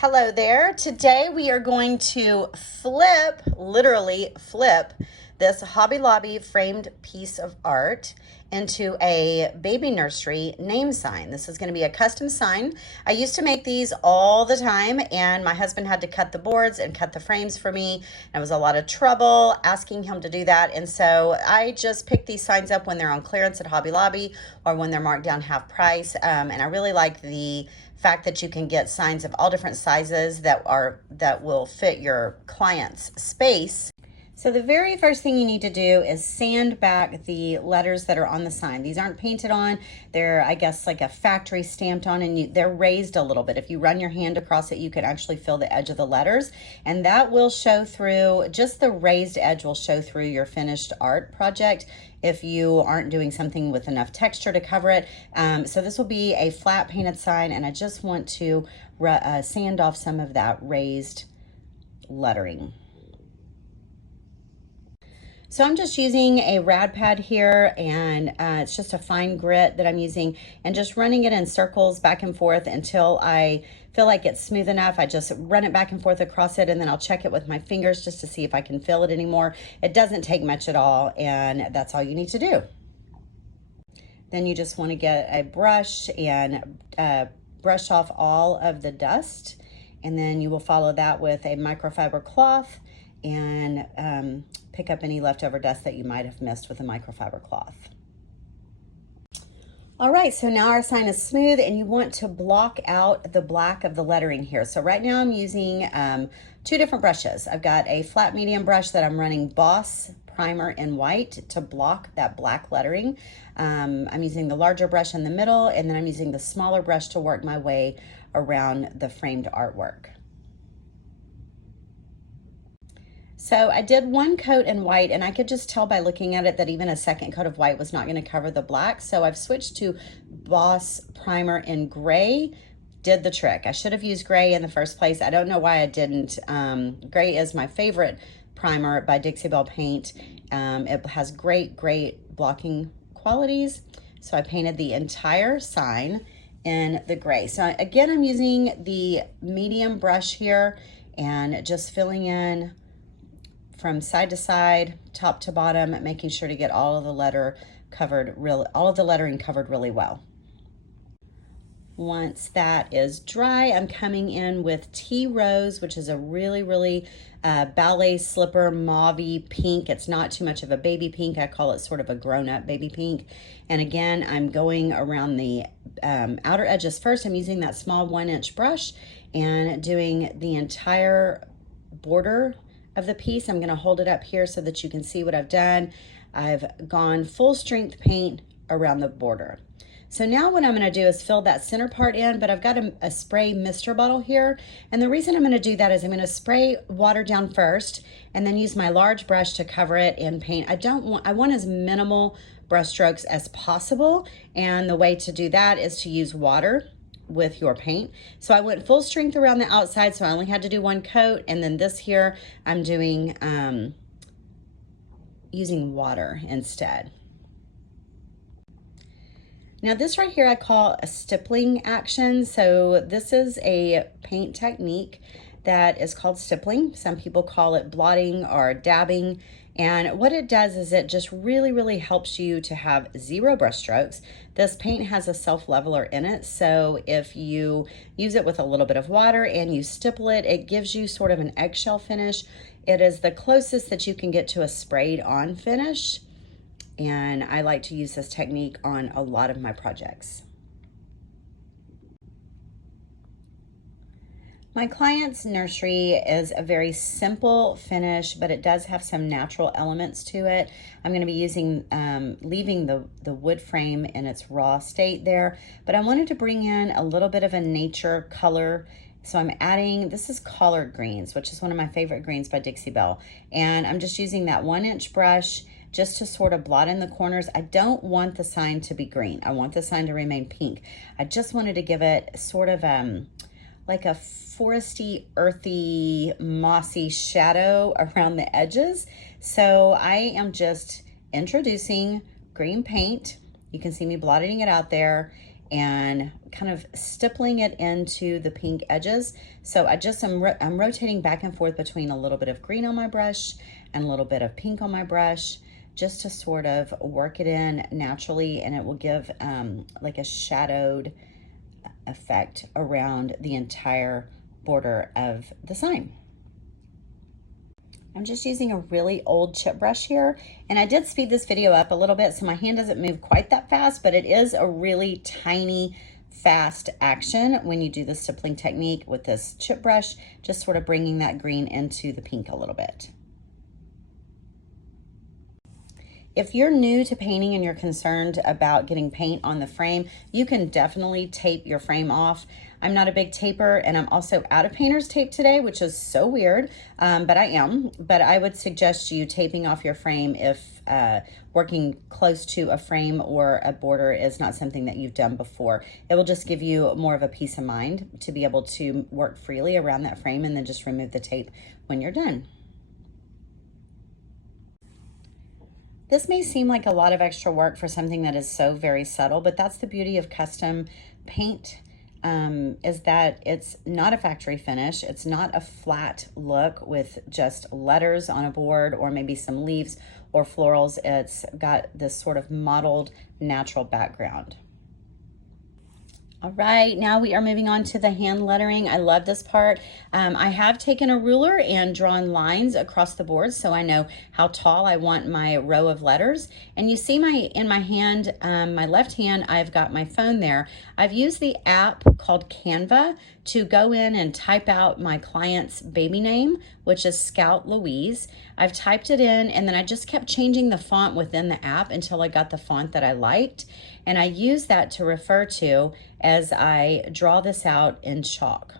Hello there. Today we are going to literally flip this Hobby Lobby framed piece of art into a baby nursery name sign. This is going to be a custom sign. I used to make these all the time, and my husband had to cut the boards and cut the frames for me. It was a lot of trouble asking him to do that, and so I just pick these signs up when they're on clearance at Hobby Lobby or when they're marked down half price. And I really like the fact that you can get signs of all different sizes that will fit your client's space. So the very first thing you need to do is sand back the letters that are on the sign. These aren't painted on. They're, I guess, like a factory stamped on, and they're raised a little bit. If you run your hand across it, you can actually feel the edge of the letters, and that will show through, just the raised edge will show through your finished art project if you aren't doing something with enough texture to cover it. So this will be a flat painted sign, and I just want to sand off some of that raised lettering. So I'm just using a rad pad here, and it's just a fine grit that I'm using, and just running it in circles back and forth until I feel like it's smooth enough. I just run it back and forth across it, and then I'll check it with my fingers just to see if I can feel it anymore. It doesn't take much at all, and that's all you need to do. Then you just want to get a brush and brush off all of the dust, and then you will follow that with a microfiber cloth and pick up any leftover dust that you might have missed with a microfiber cloth. All right, so now our sign is smooth, and you want to block out the black of the lettering here. So right now I'm using two different brushes. I've got a flat medium brush that I'm running Boss primer in white to block that black lettering. I'm using the larger brush in the middle, and then I'm using the smaller brush to work my way around the framed artwork. So I did one coat in white, and I could just tell by looking at it that even a second coat of white was not going to cover the black. So I've switched to Boss primer in gray. Did the trick. I should have used gray in the first place. I don't know why I didn't. Gray is my favorite primer by Dixie Belle paint. It has great blocking qualities. So I painted the entire sign in the gray. So again, I'm using the medium brush here and just filling in from side to side, top to bottom, making sure to get all of the lettering covered really well. Once that is dry, I'm coming in with Tea Rose, which is a really ballet slipper mauve-y pink. It's not too much of a baby pink. I call it sort of a grown-up baby pink. And again, I'm going around the outer edges first. I'm using that small 1-inch brush and doing the entire border of the piece. I'm going to hold it up here so that you can see what I've done. I've gone full strength paint around the border. So now what I'm going to do is fill that center part in, but I've got a spray mister bottle here. And the reason I'm going to do that is I'm going to spray water down first and then use my large brush to cover it and paint. I want as minimal brush strokes as possible. And the way to do that is to use water with your paint. So I went full strength around the outside, so I only had to do one coat, and then this here I'm doing using water instead. Now this right here I call a stippling action. So this is a paint technique that is called stippling. Some people call it blotting or dabbing. And what it does is it just really helps you to have zero brush strokes. This paint has a self-leveler in it, so if you use it with a little bit of water and you stipple it, it gives you sort of an eggshell finish. It is the closest that you can get to a sprayed on finish, and I like to use this technique on a lot of my projects. My client's nursery is a very simple finish, but it does have some natural elements to it. I'm going to be using, leaving the wood frame in its raw state there, but I wanted to bring in a little bit of a nature color. So I'm adding, this is collard greens, which is one of my favorite greens by Dixie Belle. And I'm just using that 1-inch brush just to sort of blot in the corners. I don't want the sign to be green. I want the sign to remain pink. I just wanted to give it sort of like a foresty, earthy, mossy shadow around the edges. So I am just introducing green paint. You can see me blotting it out there and kind of stippling it into the pink edges. So I'm rotating back and forth between a little bit of green on my brush and a little bit of pink on my brush, just to sort of work it in naturally, and it will give like a shadowed effect around the entire border of the sign. I'm just using a really old chip brush here, and I did speed this video up a little bit so my hand doesn't move quite that fast, but it is a really tiny, fast action when you do the stippling technique with this chip brush, just sort of bringing that green into the pink a little bit. If you're new to painting and you're concerned about getting paint on the frame, you can definitely tape your frame off. I'm not a big taper, and I'm also out of painter's tape today, which is so weird, but I am. But I would suggest you taping off your frame if working close to a frame or a border is not something that you've done before. It will just give you more of a peace of mind to be able to work freely around that frame, and then just remove the tape when you're done. This may seem like a lot of extra work for something that is so very subtle, but that's the beauty of custom paint, is that it's not a factory finish. It's not a flat look with just letters on a board or maybe some leaves or florals. It's got this sort of mottled natural background. All right, now we are moving on to the hand lettering. I love this part. I have taken a ruler and drawn lines across the board so I know how tall I want my row of letters. And you see in my hand, my left hand, I've got my phone there. I've used the app called Canva to go in and type out my client's baby name, which is Scout Louise. I've typed it in, and then I just kept changing the font within the app until I got the font that I liked. And I use that to refer to as I draw this out in chalk.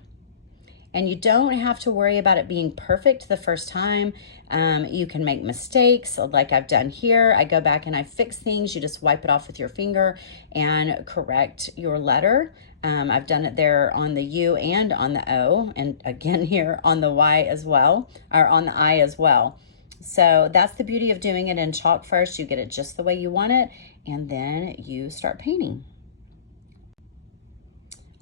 And you don't have to worry about it being perfect the first time. You can make mistakes like I've done here. I go back and I fix things. You just wipe it off with your finger and correct your letter. I've done it there on the U and on the O, and again here on the Y as well, or on the I as well. So that's the beauty of doing it in chalk first. You get it just the way you want it, and then you start painting.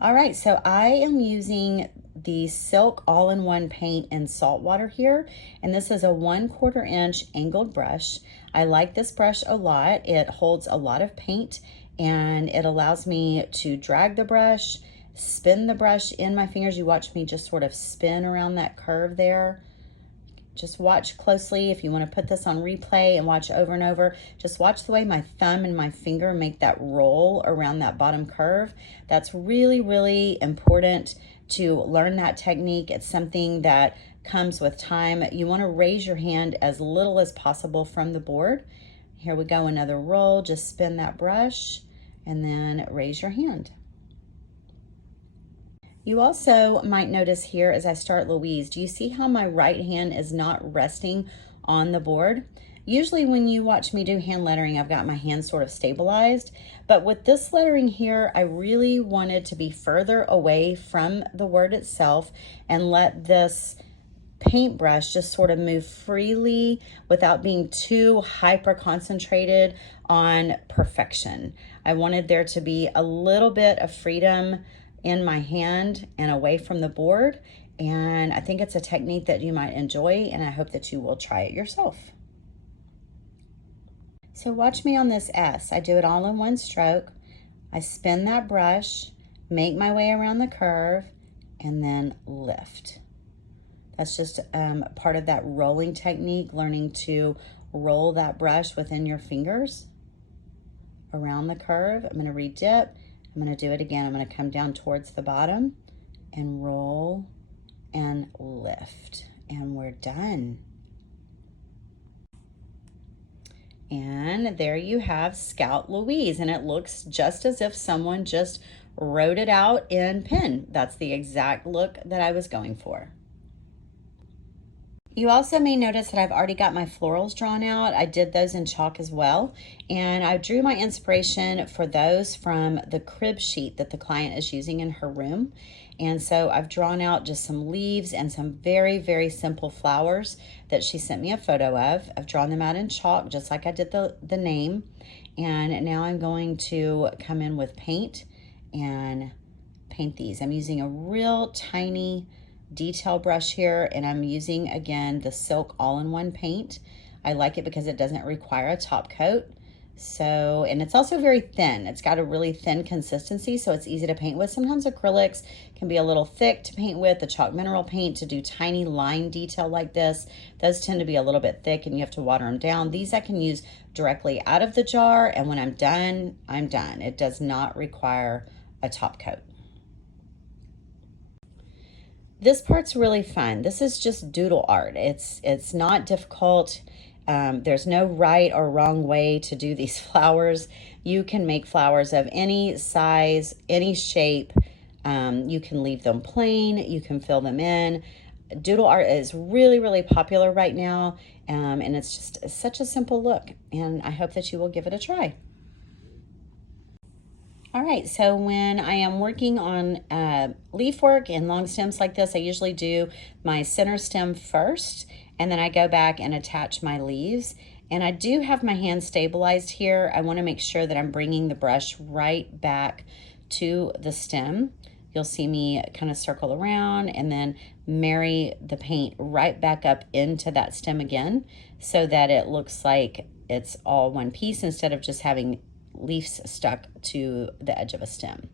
All right, so I am using the Silk All-in-One paint in saltwater here, and this is a 1/4 inch angled brush. I like this brush a lot. It holds a lot of paint, and it allows me to drag the brush, spin the brush in my fingers. You watch me just sort of spin around that curve there. Just watch closely. If you want to put this on replay and watch over and over, just watch the way my thumb and my finger make that roll around that bottom curve. That's really, really important to learn that technique. It's something that comes with time. You want to raise your hand as little as possible from the board. Here we go, another roll. Just spin that brush and then raise your hand. You also might notice here as I start Louise, do you see how my right hand is not resting on the board? Usually when you watch me do hand lettering, I've got my hand sort of stabilized, but with this lettering here, I really wanted to be further away from the word itself and let this paintbrush just sort of move freely without being too hyper concentrated on perfection. I wanted there to be a little bit of freedom in my hand and away from the board, and I think it's a technique that you might enjoy, and I hope that you will try it yourself. So watch me on this S. I do it all in one stroke. I spin that brush, make my way around the curve, and then lift. That's just part of that rolling technique, learning to roll that brush within your fingers around the curve. I'm going to re-dip. I'm going to do it again. I'm going to come down towards the bottom and roll and lift, and we're done. And there you have Scout Louise, and it looks just as if someone just wrote it out in pen. That's the exact look that I was going for. You also may notice that I've already got my florals drawn out. I did those in chalk as well. And I drew my inspiration for those from the crib sheet that the client is using in her room. And so I've drawn out just some leaves and some very, very simple flowers that she sent me a photo of. I've drawn them out in chalk just like I did the name. And now I'm going to come in with paint and paint these. I'm using a real tiny detail brush here, and I'm using, again, the Silk All-in-One paint. I like it because it doesn't require a top coat. So, and it's also very thin. It's got a really thin consistency, so it's easy to paint with. Sometimes acrylics can be a little thick to paint with. The chalk mineral paint to do tiny line detail like this, those tend to be a little bit thick and you have to water them down. These I can use directly out of the jar, and when I'm done, I'm done. It does not require a top coat. This part's really fun. This is just doodle art. It's not difficult. There's no right or wrong way to do these flowers. You can make flowers of any size, any shape. You can leave them plain. You can fill them in. Doodle art is really, really popular right now, and it's just such a simple look, and I hope that you will give it a try. All right, so when I am working on leaf work and long stems like this, I usually do my center stem first, and then I go back and attach my leaves. And I do have my hand stabilized here. I want to make sure that I'm bringing the brush right back to the stem. You'll see me kind of circle around and then marry the paint right back up into that stem again, so that it looks like it's all one piece instead of just having leaves stuck to the edge of a stem.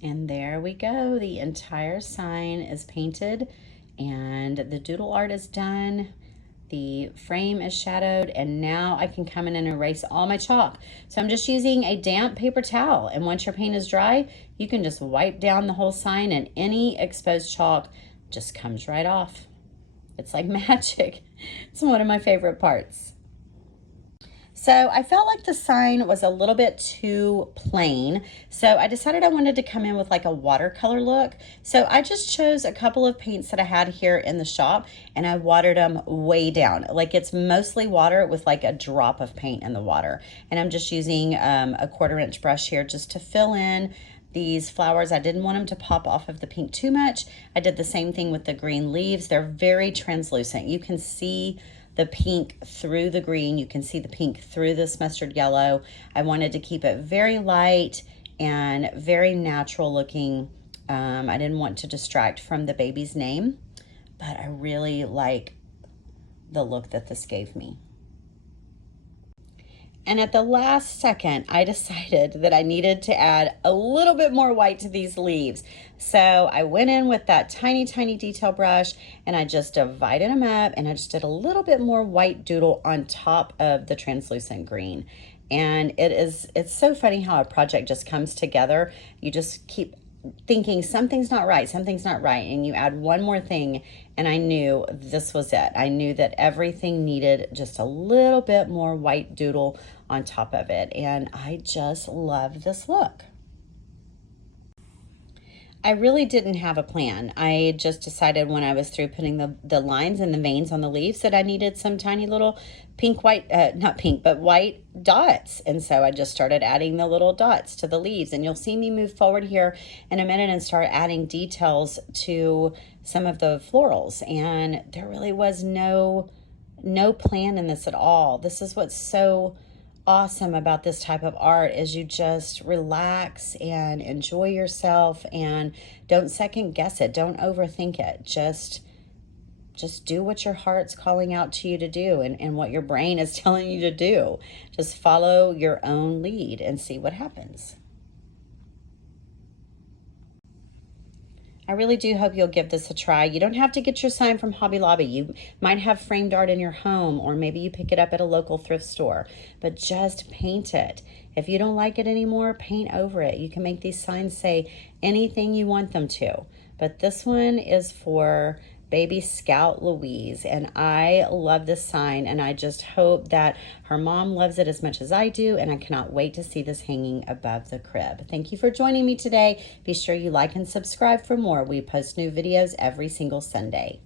And there we go. The entire sign is painted and the doodle art is done. The frame is shadowed, and now I can come in and erase all my chalk. So I'm just using a damp paper towel, and once your paint is dry, you can just wipe down the whole sign and any exposed chalk just comes right off. It's like magic. It's one of my favorite parts. So I felt like the sign was a little bit too plain, so I decided I wanted to come in with like a watercolor look. So I just chose a couple of paints that I had here in the shop, and I watered them way down. Like it's mostly water with like a drop of paint in the water. And I'm just using a 1/4 inch brush here just to fill in these flowers. I didn't want them to pop off of the pink too much. I did the same thing with the green leaves. They're very translucent. You can see the pink through the green. You can see the pink through this mustard yellow. I wanted to keep it very light and very natural looking. I didn't want to distract from the baby's name, but I really like the look that this gave me. And at the last second, I decided that I needed to add a little bit more white to these leaves. So I went in with that tiny, tiny detail brush, and I just divided them up, and I just did a little bit more white doodle on top of the translucent green. And it's so funny how a project just comes together. You just keep thinking something's not right, and you add one more thing, and I knew this was it. I knew that everything needed just a little bit more white doodle on top of it, and I just love this look. I really didn't have a plan. I just decided when I was through putting the lines and the veins on the leaves that I needed some tiny little pink, white, not pink, but white dots. And so I just started adding the little dots to the leaves. And you'll see me move forward here in a minute and start adding details to some of the florals. And there really was no plan in this at all. This is what's so awesome about this type of art, is you just relax and enjoy yourself and don't second guess it. Don't overthink it. Just do what your heart's calling out to you to do, and what your brain is telling you to do. Just follow your own lead and see what happens. I really do hope you'll give this a try. You don't have to get your sign from Hobby Lobby. You might have framed art in your home, or maybe you pick it up at a local thrift store, but just paint it. If you don't like it anymore, paint over it. You can make these signs say anything you want them to, but this one is for baby Scout Louise, and I love this sign, and I just hope that her mom loves it as much as I do, and I cannot wait to see this hanging above the crib. Thank you for joining me today. Be sure you like and subscribe for more. We post new videos every single Sunday.